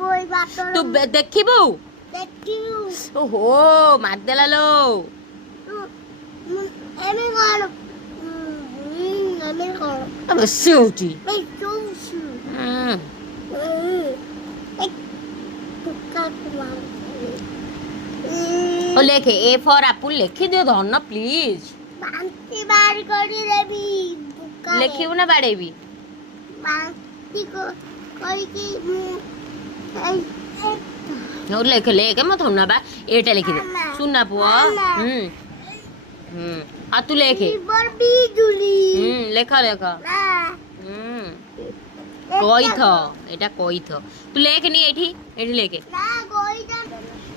तू देखिबू देखियो ओहो मारदेला लो एमे कौन एमे कौन अब सूटी मैं चूसू एक तुक्का कुमार ओ लेखे ए फॉर एप्पल लिखि दियो धन प्लीज बांती बार करी देबी बुक्का लिखिबू ना बाड़ेबी बांती को करी की नो लेखे लेके मत हम ना बा एटा लिखि दे सुन ना पुआ आ तू लेखे बरबी जुली लेखा लेखा ना কই থ এটা কই থ তু লেখ নি এठी এठी লেখে না কই তো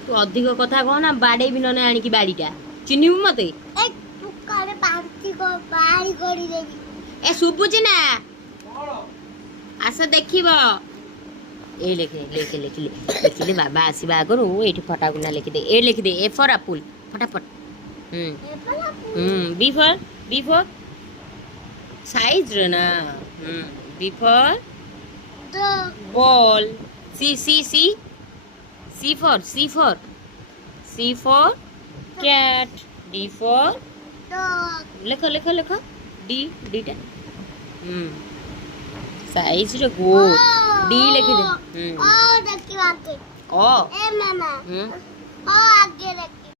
তু অধিক কথা কহ না বাড়ে বি ননে আনি কি বাড়িটা চিনিবু মতে এক টুকারে বান্তি কো বাড়ি করি দেবি এ সুবুজি না আস দেখিব এই লেখে লেখে লেখিলে লেখিলে বাবা আসিবা আগরু এठी ফটাগুনা লেখি দে এ লেখি দে এ ফর অ্যাপল ফটাফট বি ফর সাইজ রে না বি ফর তো ball C for cat D for তো লেখো লেখো লেখো D টা সাইজ রে গোল D লিখে দে ও দেখি আগে ও এ মামা ও আগে দেখ